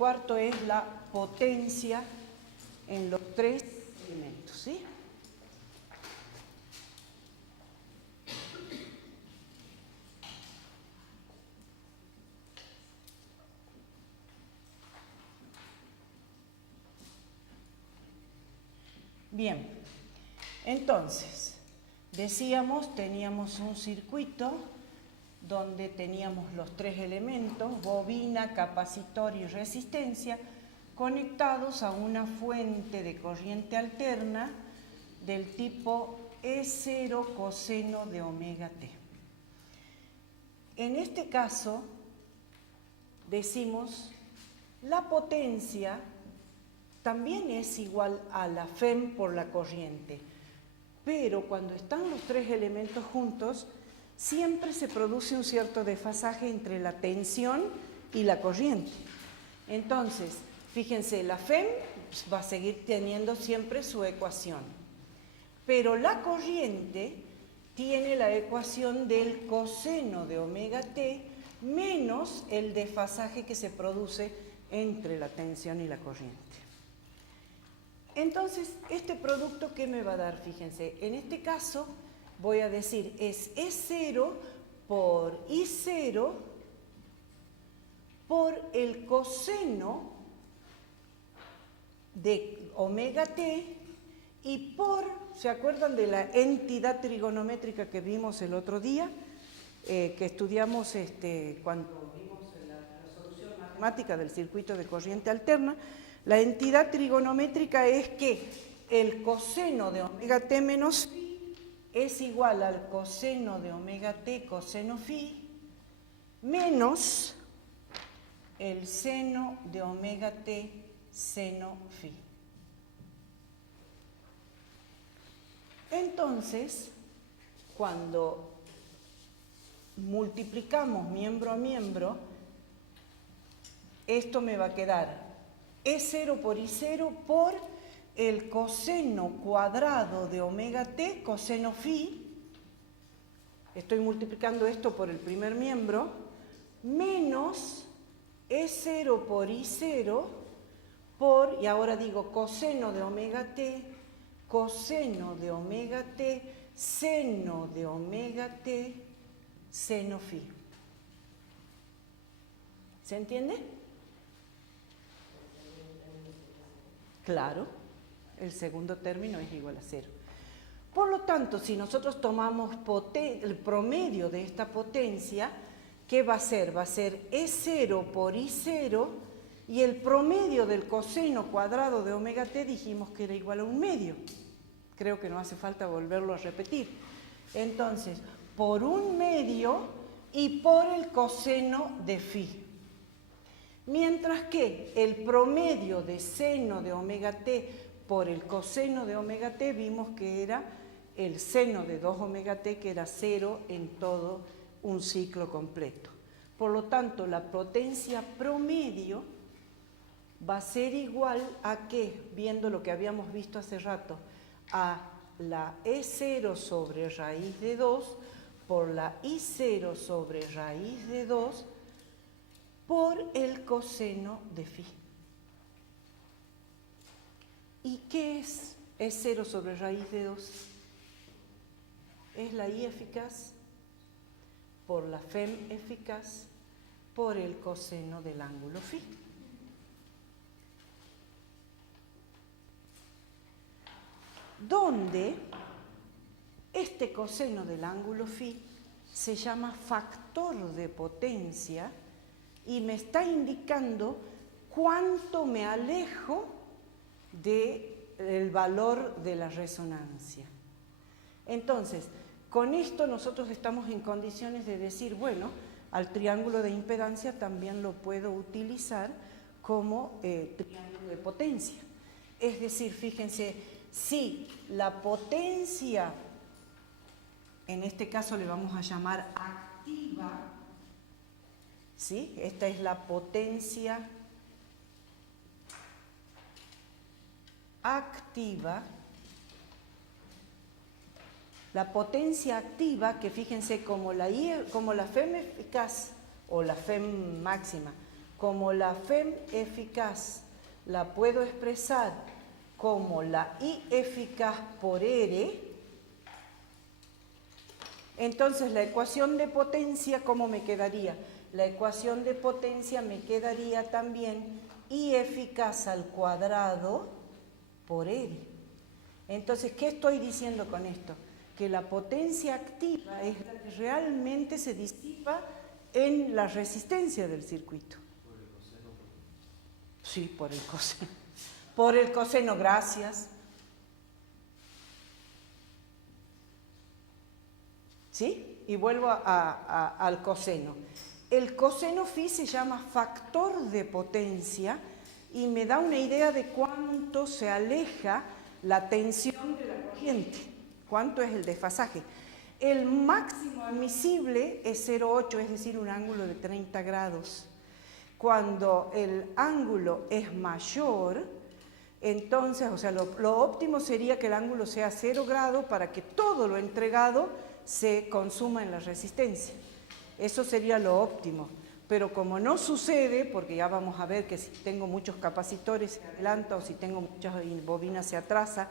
cuarto es la potencia en los tres elementos, ¿sí? Bien, entonces, decíamos, teníamos un circuito donde teníamos los tres elementos, bobina, capacitor y resistencia, conectados a una fuente de corriente alterna del tipo E0 coseno de omega t. En este caso, decimos, la potencia también es igual a la FEM por la corriente, pero cuando están los tres elementos juntos, siempre se produce un cierto desfasaje entre la tensión y la corriente. Entonces, fíjense, la FEM va a seguir teniendo siempre su ecuación, pero la corriente tiene la ecuación del coseno de omega t menos el desfasaje que se produce entre la tensión y la corriente. Entonces, este producto, ¿qué me va a dar? Fíjense, en este caso voy a decir es E0 por I0 por el coseno de omega t y por, ¿se acuerdan de la entidad trigonométrica que vimos el otro día? Que estudiamos cuando vimos la resolución matemática del circuito de corriente alterna. La entidad trigonométrica es que el coseno de omega t menos phi es igual al coseno de omega t coseno phi menos el seno de omega t seno phi. Entonces, cuando multiplicamos miembro a miembro, esto me va a quedar E0 por I0 por el coseno cuadrado de omega t coseno phi, estoy multiplicando esto por el primer miembro, menos E0 por I0 por, y ahora digo coseno de omega t, seno de omega t, seno phi. ¿Se entiende? Claro, el segundo término es igual a 0. Por lo tanto, si nosotros tomamos el promedio de esta potencia, ¿qué va a ser? Va a ser E0 por I0 y el promedio del coseno cuadrado de omega t dijimos que era igual a 1/2. Creo que no hace falta volverlo a repetir. Entonces, por 1/2 y por el coseno de phi. Mientras que el promedio de seno de omega t por el coseno de omega t vimos que era el seno de 2 omega t, que era 0 en todo un ciclo completo. Por lo tanto, la potencia promedio va a ser igual a ¿qué? Viendo lo que habíamos visto hace rato, a la E0 sobre raíz de 2 por la I0 sobre raíz de 2 por el coseno de phi. ¿Y qué es E0 sobre raíz de 2? Es la I eficaz por la FEM eficaz por el coseno del ángulo phi. Donde este coseno del ángulo phi se llama factor de potencia y me está indicando cuánto me alejo del valor de la resonancia. Entonces, con esto nosotros estamos en condiciones de decir, bueno, al triángulo de impedancia también lo puedo utilizar como triángulo de potencia. Es decir, fíjense, si la potencia, en este caso le vamos a llamar activa, ¿sí? Esta es la potencia activa. La potencia activa, que fíjense como la FEM eficaz o la FEM máxima como la FEM eficaz la puedo expresar como la I eficaz por R, entonces la ecuación de potencia, ¿cómo me quedaría? La ecuación de potencia me quedaría también I eficaz al cuadrado por R. Entonces, ¿qué estoy diciendo con esto? Que la potencia activa es la que realmente se disipa en la resistencia del circuito. ¿Por el coseno? Sí, por el coseno. Por el coseno, gracias. ¿Sí? Y vuelvo al coseno. El coseno phi se llama factor de potencia y me da una idea de cuánto se aleja la tensión de la corriente, cuánto es el desfasaje. El máximo admisible es 0,8, es decir, un ángulo de 30 grados. Cuando el ángulo es mayor, entonces, o sea, lo óptimo sería que el ángulo sea 0 grado para que todo lo entregado se consuma en la resistencia. Eso sería lo óptimo. Pero como no sucede, porque ya vamos a ver que si tengo muchos capacitores se adelanta o si tengo muchas bobinas se atrasa,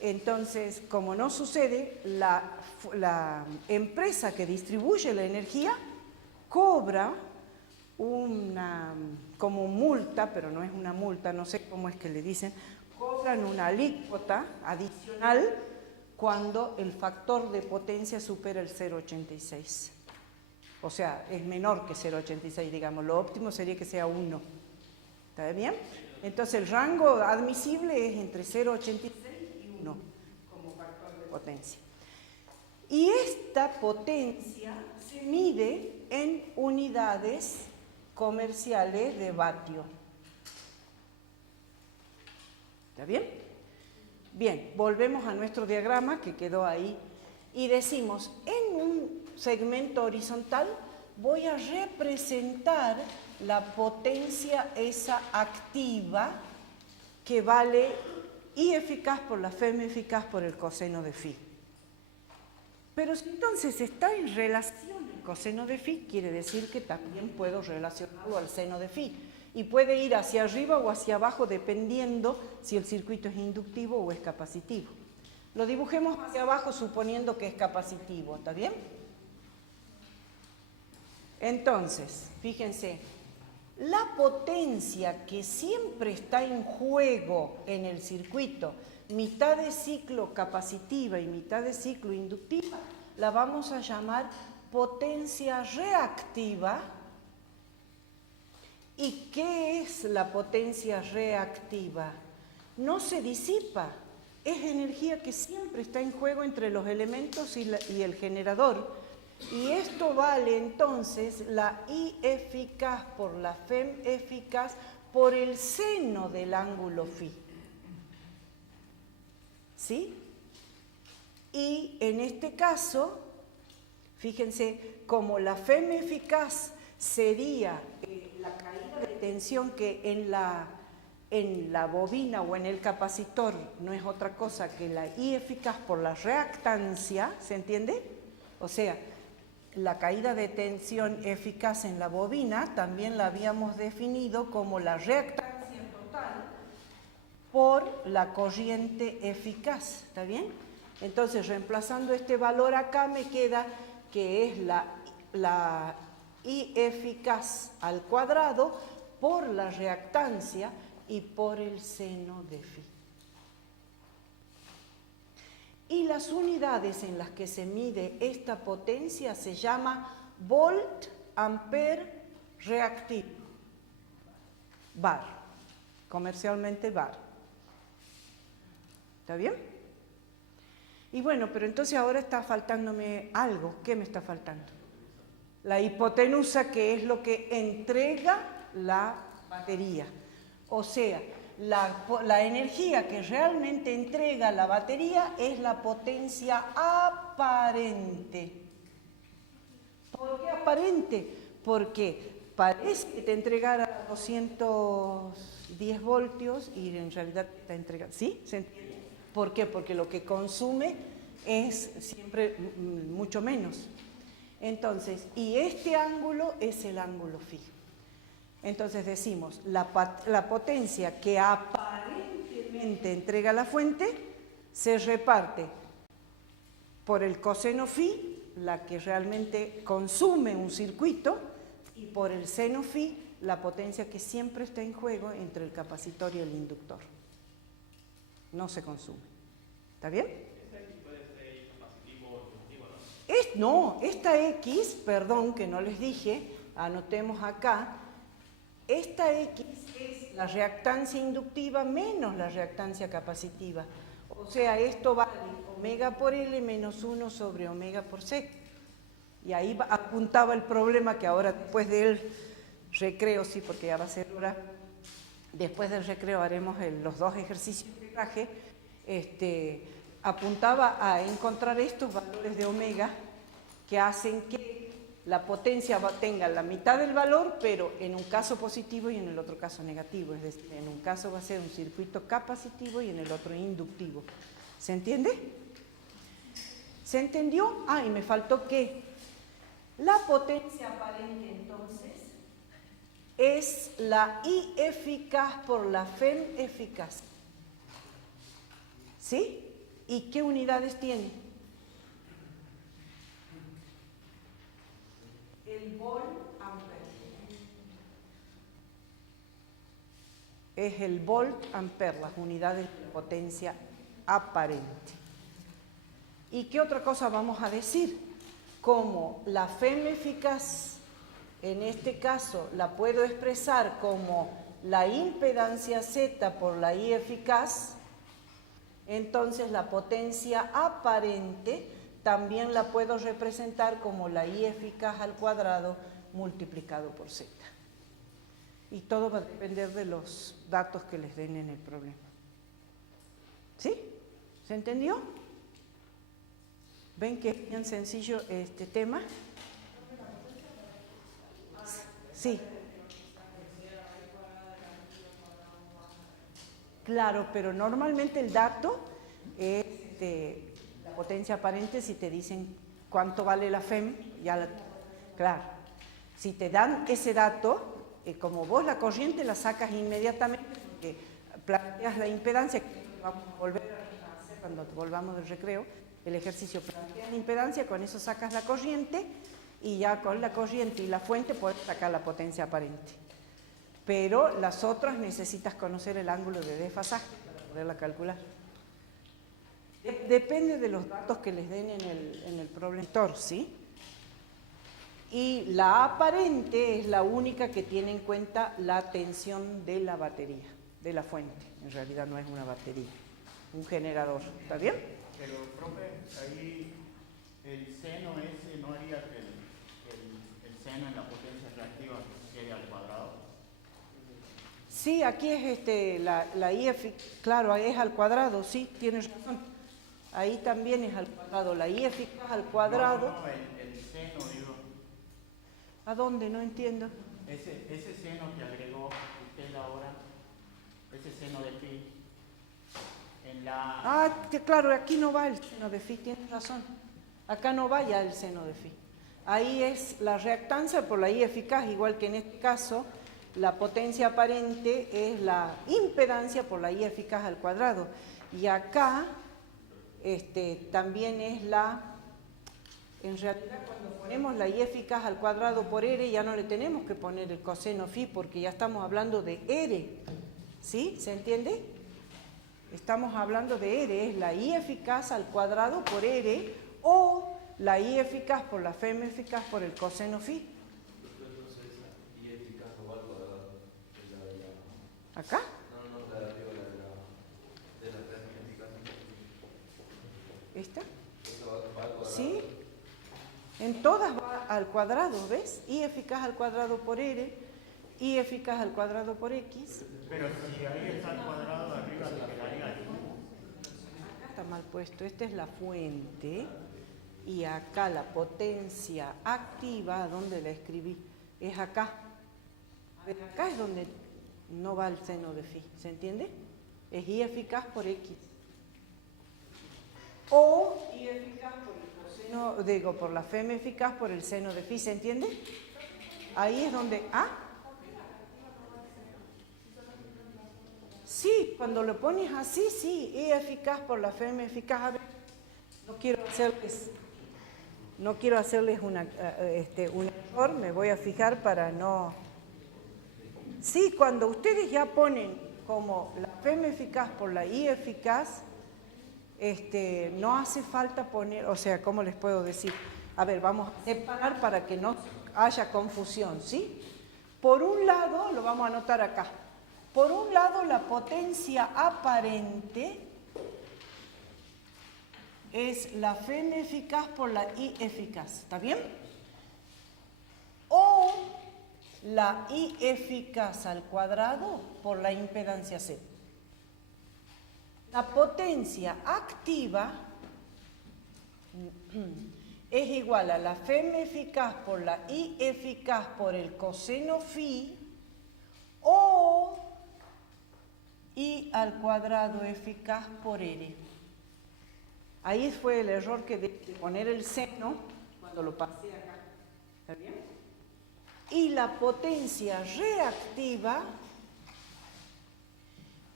entonces, como no sucede, la empresa que distribuye la energía cobra como multa, pero no es una multa, no sé cómo es que le dicen, cobran una alícuota adicional cuando el factor de potencia supera el 0,86. O sea, es menor que 0,86, digamos. Lo óptimo sería que sea 1. ¿Está bien? Entonces, el rango admisible es entre 0,86 y 1 como factor de potencia. Y esta potencia se mide en unidades comerciales de vatio. ¿Está bien? Bien, volvemos a nuestro diagrama que quedó ahí y decimos, en un segmento horizontal voy a representar la potencia esa activa que vale I eficaz por la FEM eficaz por el coseno de phi. Pero si entonces está en relación el coseno de phi, quiere decir que también puedo relacionarlo al seno de phi. Y puede ir hacia arriba o hacia abajo dependiendo si el circuito es inductivo o es capacitivo. Lo dibujemos hacia abajo suponiendo que es capacitivo, ¿está bien? Entonces, fíjense, la potencia que siempre está en juego en el circuito, mitad de ciclo capacitiva y mitad de ciclo inductiva, la vamos a llamar potencia reactiva. ¿Y qué es la potencia reactiva? No se disipa, es energía que siempre está en juego entre los elementos y el generador. Y esto vale entonces la I eficaz por la FEM eficaz por el seno del ángulo phi. ¿Sí? Y en este caso, fíjense, como la FEM eficaz sería la caída de tensión que en la bobina o en el capacitor no es otra cosa que la I eficaz por la reactancia, ¿se entiende? O sea, la caída de tensión eficaz en la bobina también la habíamos definido como la reactancia total por la corriente eficaz, ¿está bien? Entonces, reemplazando este valor acá me queda que es la I eficaz al cuadrado por la reactancia y por el seno de phi. Y las unidades en las que se mide esta potencia se llama volt ampere reactivo, bar, comercialmente bar. ¿Está bien? Y bueno, pero entonces ahora está faltándome algo. ¿Qué me está faltando? La hipotenusa, que es lo que entrega la batería. O sea, la energía que realmente entrega la batería es la potencia aparente. ¿Por qué aparente? Porque parece que te entregara 210 voltios y en realidad te está entregando. ¿Sí? ¿Se entiende? ¿Por qué? Porque lo que consume es siempre mucho menos. Entonces, y este ángulo es el ángulo phi. Entonces decimos, la potencia que aparentemente entrega la fuente se reparte por el coseno phi, la que realmente consume un circuito, y por el seno phi, la potencia que siempre está en juego entre el capacitor y el inductor. No se consume. ¿Está bien? Esta X puede ser capacitivo o inductivo, ¿no? No, esta X, perdón que no les dije, anotemos acá, esta X es la reactancia inductiva menos la reactancia capacitiva. O sea, esto vale omega por L menos 1 sobre omega por C. Y ahí apuntaba el problema que ahora después del recreo, sí, porque ya va a ser hora, después del recreo haremos los 2 ejercicios que traje, apuntaba a encontrar estos valores de omega que hacen que la potencia tenga la mitad del valor, pero en un caso positivo y en el otro caso negativo. Es decir, en un caso va a ser un circuito capacitivo y en el otro inductivo. ¿Se entiende? ¿Se entendió? Ah, y me faltó que la potencia aparente entonces es la I eficaz por la FEM eficaz. ¿Sí? ¿Y qué unidades tiene? El volt-ampere. Es el volt-ampere, las unidades de potencia aparente. ¿Y qué otra cosa vamos a decir? Como la FEM eficaz, en este caso, la puedo expresar como la impedancia Z por la I eficaz, entonces la potencia aparente también la puedo representar como la I eficaz al cuadrado multiplicado por Z. Y todo va a depender de los datos que les den en el problema. ¿Sí? ¿Se entendió? ¿Ven que es bien sencillo este tema? Sí. Claro, pero normalmente el dato es la potencia aparente. Si te dicen cuánto vale la FEM, claro. Si te dan ese dato, como vos la corriente la sacas inmediatamente, porque planteas la impedancia, que vamos a volver a hacer cuando volvamos del recreo, el ejercicio planteas la impedancia, con eso sacas la corriente, y ya con la corriente y la fuente puedes sacar la potencia aparente. Pero las otras necesitas conocer el ángulo de desfasaje para poderla calcular. Depende de los datos que les den en el problemador, ¿sí? Y la aparente es la única que tiene en cuenta la tensión de la batería, de la fuente. En realidad no es una batería, un generador. ¿Está bien? Pero, profe, ahí el seno ese no haría que el seno en la potencia reactiva quede al cuadrado. Sí, aquí es la IF, claro, es al cuadrado, sí, tienes razón. Ahí también es al cuadrado, la I eficaz al cuadrado. No, el seno, digo. ¿A dónde? No entiendo. Ese seno que agregó usted ahora, ese seno de phi, en la... Ah, que claro, aquí no va el seno de phi, tienes razón. Acá no va ya el seno de phi. Ahí es la reactancia por la I eficaz, igual que en este caso, la potencia aparente es la impedancia por la I eficaz al cuadrado. Y acá también es en realidad cuando ponemos la I eficaz al cuadrado por R ya no le tenemos que poner el coseno phi porque ya estamos hablando de R. ¿Sí? ¿Se entiende? Estamos hablando de R, es la I eficaz al cuadrado por R o la I eficaz por la FEM eficaz por el coseno phi. ¿Acá? No, la de arriba, de la ¿Esta? va al cuadrado. Sí. En todas va al cuadrado, ¿ves? I eficaz al cuadrado por R, I eficaz al cuadrado por X. Pero si ahí está al cuadrado, arriba se quedaría ahí. Acá está mal puesto, esta es la fuente y acá la potencia activa, ¿dónde la escribí? Es acá. Pero acá es donde no va el seno de phi, ¿se entiende? Es I eficaz por X. O I eficaz por el coseno, por la FEM eficaz por el seno de phi, ¿se entiende? Ahí es donde... ¿Ah? cuando lo pones así, sí, I eficaz por la FM eficaz. A ver, no quiero hacerles un error, me voy a fijar para no... Sí, cuando ustedes ya ponen como la FM eficaz por la I eficaz, no hace falta poner, o sea, ¿cómo les puedo decir? A ver, vamos a separar para que no haya confusión, ¿sí? Por un lado, lo vamos a anotar acá, por un lado la potencia aparente es la FM eficaz por la I eficaz, ¿está bien? O la I eficaz al cuadrado por la impedancia C. La potencia activa es igual a la FM eficaz por la I eficaz por el coseno phi o I al cuadrado eficaz por R. Ahí fue el error que de poner el seno cuando lo pasé acá. ¿Está bien? Y la potencia reactiva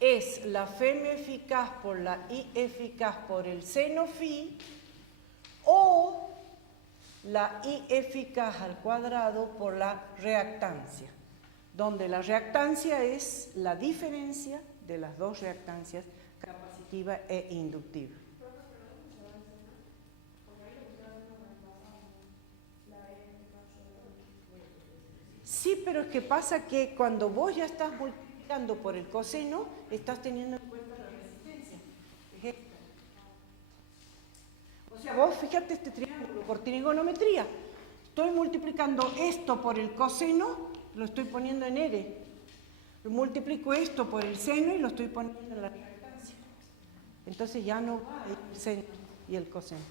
es la FM eficaz por la I eficaz por el seno phi o la I eficaz al cuadrado por la reactancia, donde la reactancia es la diferencia de las dos reactancias, capacitiva e inductiva. Sí, pero es que pasa que cuando vos ya estás multiplicando por el coseno, estás teniendo en cuenta la resistencia. Es esta. O sea, vos fíjate este triángulo por trigonometría. Estoy multiplicando esto por el coseno, lo estoy poniendo en R. Multiplico esto por el seno y lo estoy poniendo en la reactancia. Entonces ya no va el seno y el coseno.